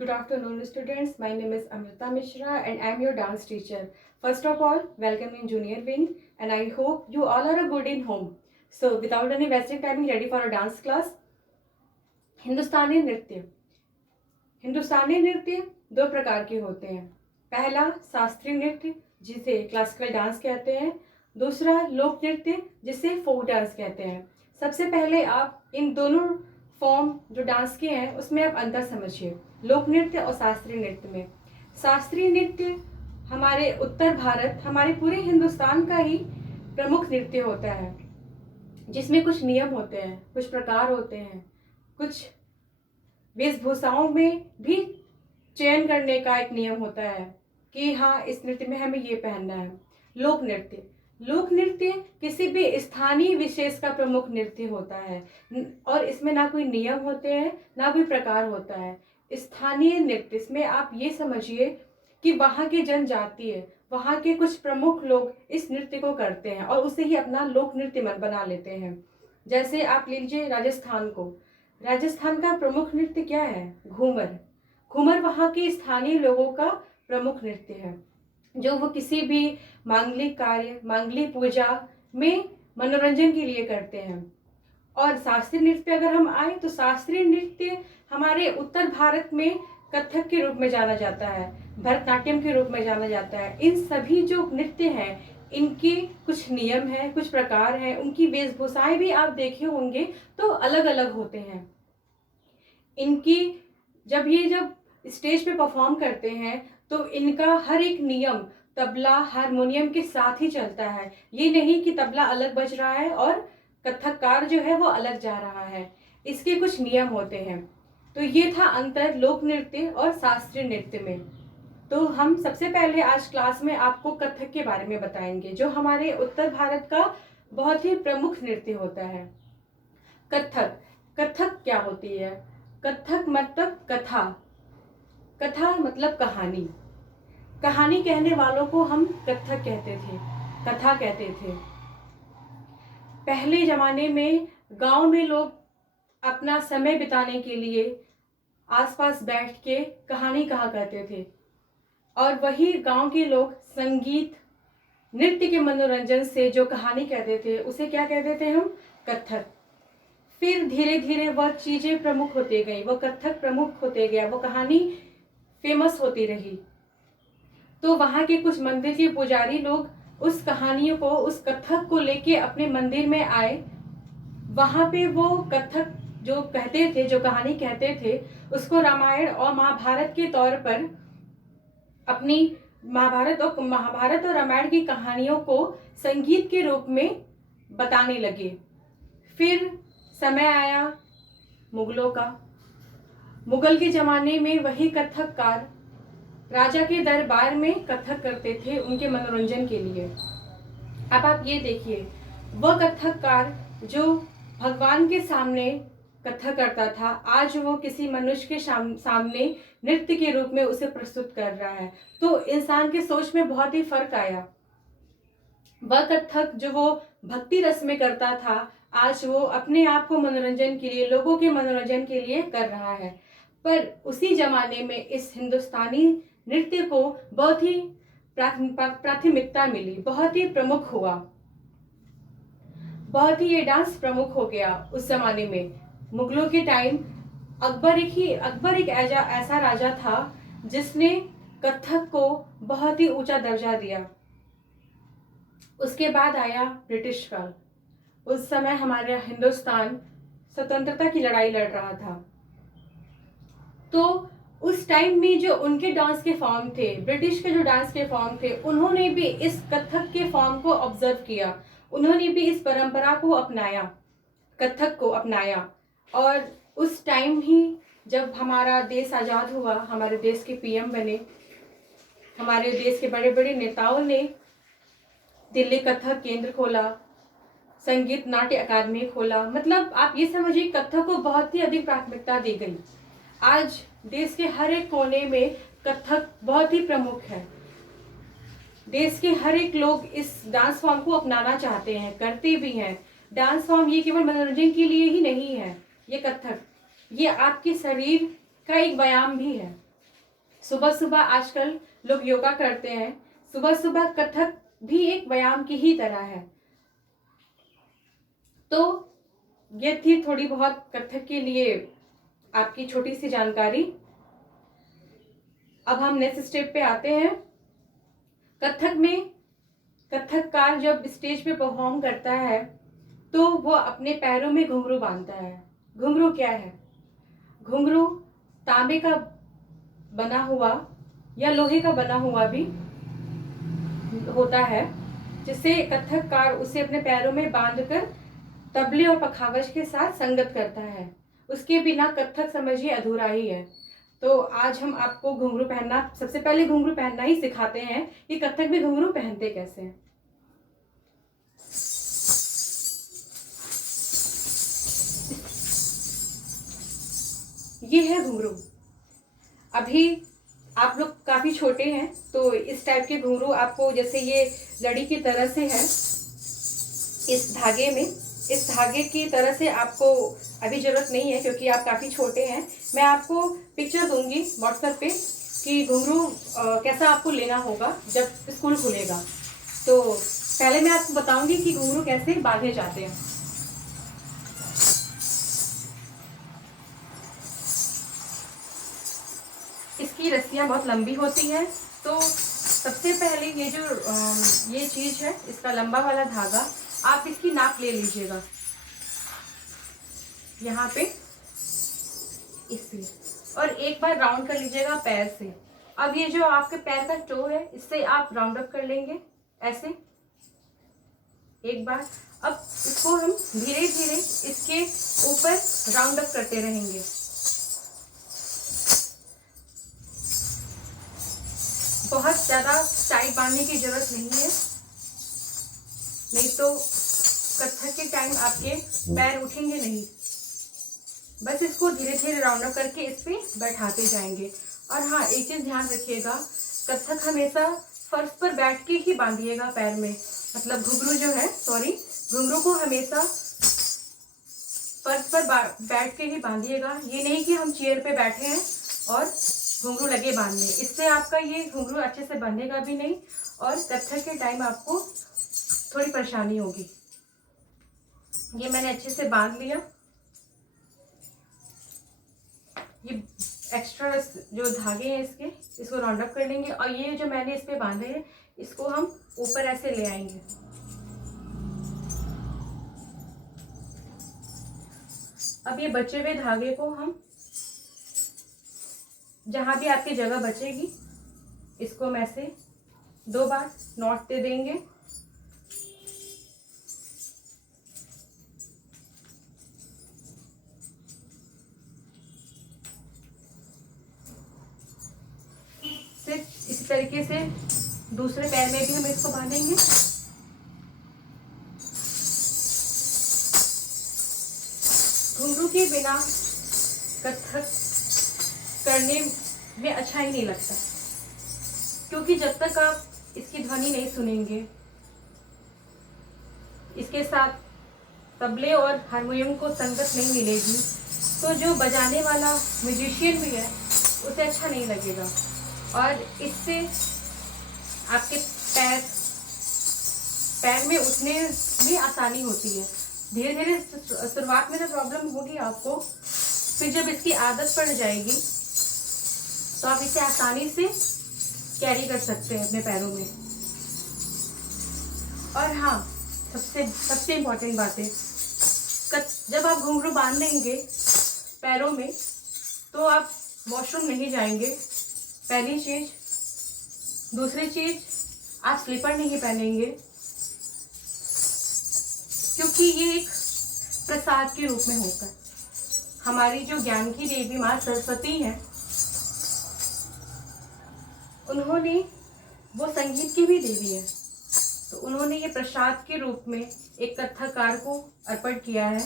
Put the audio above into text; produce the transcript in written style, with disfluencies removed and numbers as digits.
Good afternoon, students. My name is Amrita Mishra and I am your dance teacher. First of all, welcome in Junior Wing and I hope you all are good in home. So, without any wasting time, ready for a dance class? हिंदुस्तानी नृत्य। हिंदुस्तानी नृत्य दो प्रकार के होते हैं। पहला शास्त्रीय नृत्य जिसे क्लासिकल डांस कहते हैं, दूसरा लोक नृत्य जिसे फोक डांस कहते हैं। सबसे पहले आप इन दोनों फॉर्म जो डांस के हैं उसमें आप अंतर समझिए, लोक नृत्य और शास्त्रीय नृत्य में। शास्त्रीय नृत्य हमारे उत्तर भारत, हमारे पूरे हिंदुस्तान का ही प्रमुख नृत्य होता है, जिसमें कुछ नियम होते हैं, कुछ प्रकार होते हैं, कुछ वेशभूषाओं में भी चयन करने का एक नियम होता है कि हाँ, इस नृत्य में हमें ये पहनना है। लोक नृत्य, लोक नृत्य किसी भी स्थानीय विशेष का प्रमुख नृत्य होता है और इसमें ना कोई नियम होते हैं ना कोई प्रकार होता है। स्थानीय नृत्य, इसमें आप ये समझिए कि वहाँ की जनजाति है, वहाँ के कुछ प्रमुख लोग इस नृत्य को करते हैं और उसे ही अपना लोक नृत्य बना लेते हैं। जैसे आप लीजिए राजस्थान को, राजस्थान का प्रमुख नृत्य क्या है? घूमर। घूमर वहाँ के स्थानीय लोगों का प्रमुख नृत्य है, जो वो किसी भी मांगलिक कार्य, मांगलिक पूजा में मनोरंजन के लिए करते हैं। और शास्त्रीय नृत्य पे अगर हम आए तो शास्त्रीय नृत्य हमारे उत्तर भारत में कथक के रूप में जाना जाता है, भरतनाट्यम के रूप में जाना जाता है। इन सभी जो नृत्य हैं इनके कुछ नियम हैं, कुछ प्रकार हैं, उनकी वेशभूषाएं भी आप देखे होंगे तो अलग अलग होते हैं। इनकी जब स्टेज पे परफॉर्म करते हैं तो इनका हर एक नियम तबला हारमोनियम के साथ ही चलता है। ये नहीं कि तबला अलग बज रहा है और कथककार जो है वो अलग जा रहा है, इसके कुछ नियम होते हैं। तो ये था अंतर लोक नृत्य और शास्त्रीय नृत्य में। तो हम सबसे पहले आज क्लास में आपको कथक के बारे में बताएंगे, जो हमारे उत्तर भारत का बहुत ही प्रमुख नृत्य होता है। कथक, कथक क्या होती है? कथक मतलब कथा, कथा मतलब कहानी। कहानी कहने वालों को हम कथक कहते थे, कथा कहते थे। पहले जमाने में गांव में लोग अपना समय बिताने के लिए आसपास बैठ के कहानी कहा करते थे और वही गांव के लोग संगीत नृत्य के मनोरंजन से जो कहानी कहते थे उसे क्या कहते थे हम? कथक। फिर धीरे धीरे वह चीजें प्रमुख होती गई, वो कथक प्रमुख होते गया, वो कहानी फेमस होती रही। तो वहाँ के कुछ मंदिर के पुजारी लोग उस कहानियों को, उस कथक को लेके अपने मंदिर में आए। वहाँ पे वो कथक जो कहते थे, जो कहानी कहते थे, उसको रामायण और महाभारत के तौर पर अपनी महाभारत और रामायण की कहानियों को संगीत के रूप में बताने लगे। फिर समय आया मुगलों का। मुगल के जमाने में वही कथककार राजा के दरबार में कथक करते थे उनके मनोरंजन के लिए। अब आप ये देखिए, वह कथककार जो भगवान के सामने कथक करता था, आज वो किसी मनुष्य के सामने नृत्य के रूप में उसे प्रस्तुत कर रहा है। तो इंसान के सोच में बहुत ही फर्क आया। वह कथक जो वो भक्ति रस में करता था, आज वो अपने आप को मनोरंजन के लिए, लोगों के मनोरंजन के लिए कर रहा है। पर उसी जमाने में इस हिंदुस्तानी नृत्य को बहुत ही प्राथमिकता मिली, बहुत ही प्रमुख हुआ, बहुत ही ये डांस प्रमुख हो गया उस जमाने में। मुगलों के टाइम अकबर एक ऐसा राजा था जिसने कथक को बहुत ही ऊंचा दर्जा दिया। उसके बाद आया ब्रिटिश काल। उस समय हमारा हिंदुस्तान स्वतंत्रता की लड़ाई लड़ रहा था। तो उस टाइम में जो उनके डांस के फॉर्म थे, ब्रिटिश के जो डांस के फॉर्म थे, उन्होंने भी इस कथक के फॉर्म को ऑब्जर्व किया, उन्होंने भी इस परंपरा को अपनाया, कथक को अपनाया। और उस टाइम ही जब हमारा देश आज़ाद हुआ, हमारे देश के पीएम बने, हमारे देश के बड़े बड़े नेताओं ने दिल्ली कथक केंद्र खोला, संगीत नाट्य अकादमी खोला। मतलब आप ये समझिए, कथक को बहुत ही अधिक प्राथमिकता दी गई। आज देश के हर एक कोने में कथक बहुत ही प्रमुख है। देश के हर एक लोग इस डांस फॉर्म को अपनाना चाहते हैं, करते भी हैं। डांस फॉर्म ये केवल मनोरंजन के लिए ही नहीं है, ये कथक ये आपके शरीर का एक व्यायाम भी है। सुबह सुबह आजकल लोग योगा करते हैं। सुबह सुबह कथक भी एक व्यायाम की ही तरह है। तो ये थी थोड़ी बहुत कथक के लिए आपकी छोटी सी जानकारी। अब हम नेक्स्ट स्टेप पे आते हैं। कथक में कथककार जब स्टेज पे परफॉर्म करता है तो वो अपने पैरों में घुंघरू बांधता है। घुंघरू क्या है? घुंघरू तांबे का बना हुआ या लोहे का बना हुआ भी होता है, जिससे कथककार उसे अपने पैरों में बांधकर तबले और पखावज के साथ संगत करता है। उसके बिना कथक समझिए अधूरा ही है। तो आज हम आपको घुंघरू पहनना, सबसे पहले घुंघरू पहनना ही सिखाते हैं कि कथक में घुंघरू पहनते कैसे हैं। ये है घुंघरू। अभी आप लोग काफी छोटे हैं तो इस टाइप के घुंघरू आपको, जैसे ये लड़ी की तरह से है, इस धागे की तरह से आपको अभी जरूरत नहीं है क्योंकि आप काफी छोटे हैं। मैं आपको पिक्चर दूंगी व्हाट्सएप पे कि घुंघरू कैसा आपको लेना होगा जब स्कूल खुलेगा। तो पहले मैं आपको बताऊंगी कि घुंघरू कैसे बांधे जाते हैं। इसकी रस्सियां बहुत लंबी होती हैं। तो सबसे पहले ये चीज है, इसका लंबा वाला धागा, आप इसकी नाप ले लीजिएगा यहाँ पे इससे, और एक बार राउंड कर लीजिएगा पैर से। अब ये जो आपके पैर का टो है, इससे आप राउंड अप कर लेंगे ऐसे एक बार। अब इसको हम धीरे धीरे इसके ऊपर राउंड अप करते रहेंगे। बहुत ज्यादा टाइट बांधने की जरूरत नहीं है, नहीं तो कथक के टाइम आपके पैर उठेंगे नहीं। बस इसको धीरे धीरे राउंड अप करके इस पे बैठाते जाएंगे। और हाँ, एक चीज ध्यान रखिएगा, कथक हमेशा फर्श पर बैठ के ही बांधिएगा पैर में। मतलब घुंघरू जो है, घुंघरू को हमेशा फर्श पर बैठ के ही बांधिएगा। ये नहीं कि हम चेयर पे बैठे हैं और घुंघरू लगे बांधने, इससे आपका ये घुंघरू अच्छे से बंधेगा भी नहीं और कथक के टाइम आपको थोड़ी परेशानी होगी। ये मैंने अच्छे से बांध लिया। ये एक्स्ट्रा जो धागे हैं इसको राउंड अप कर लेंगे और ये जो मैंने इस पे बांधे हैं इसको हम ऊपर ऐसे ले आएंगे। अब ये बचे हुए धागे को हम, जहां भी आपकी जगह बचेगी, इसको हम ऐसे 2 बार नॉट दे देंगे। इसी तरीके से दूसरे पैर में भी हम इसको बांधेंगे। घुंघरू के बिना कथक करने में अच्छा ही नहीं लगता, क्योंकि जब तक आप इसकी ध्वनि नहीं सुनेंगे, इसके साथ तबले और हारमोनियम को संगत नहीं मिलेगी, तो जो बजाने वाला म्यूजिशियन भी है उसे अच्छा नहीं लगेगा और इससे आपके पैर में उठने में आसानी होती है। धीरे धीरे शुरुआत में तो प्रॉब्लम होगी आपको, फिर जब इसकी आदत पड़ जाएगी तो आप इसे आसानी से कैरी कर सकते हैं अपने पैरों में। और हाँ, सबसे इम्पोर्टेंट बात है, जब आप घुंघरू बांध देंगे पैरों में तो आप वॉशरूम नहीं जाएंगे, पहली चीज। दूसरी चीज, आप स्लीपर नहीं पहनेंगे, क्योंकि ये एक प्रसाद के रूप में होता है। हमारी जो ज्ञान की देवी माँ सरस्वती हैं, उन्होंने, वो संगीत की भी देवी है, तो उन्होंने ये प्रसाद के रूप में एक कथककार को अर्पण किया है।